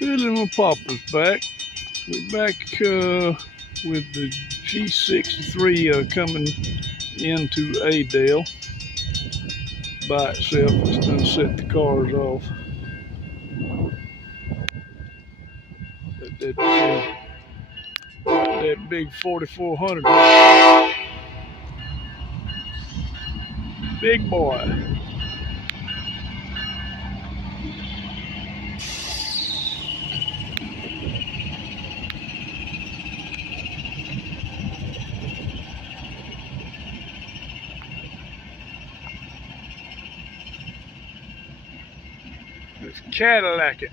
Building my poppers back. We're back with the G63 coming into Adel by itself. It's done set the cars off. That big 4400. Big boy. It's Cadillac it.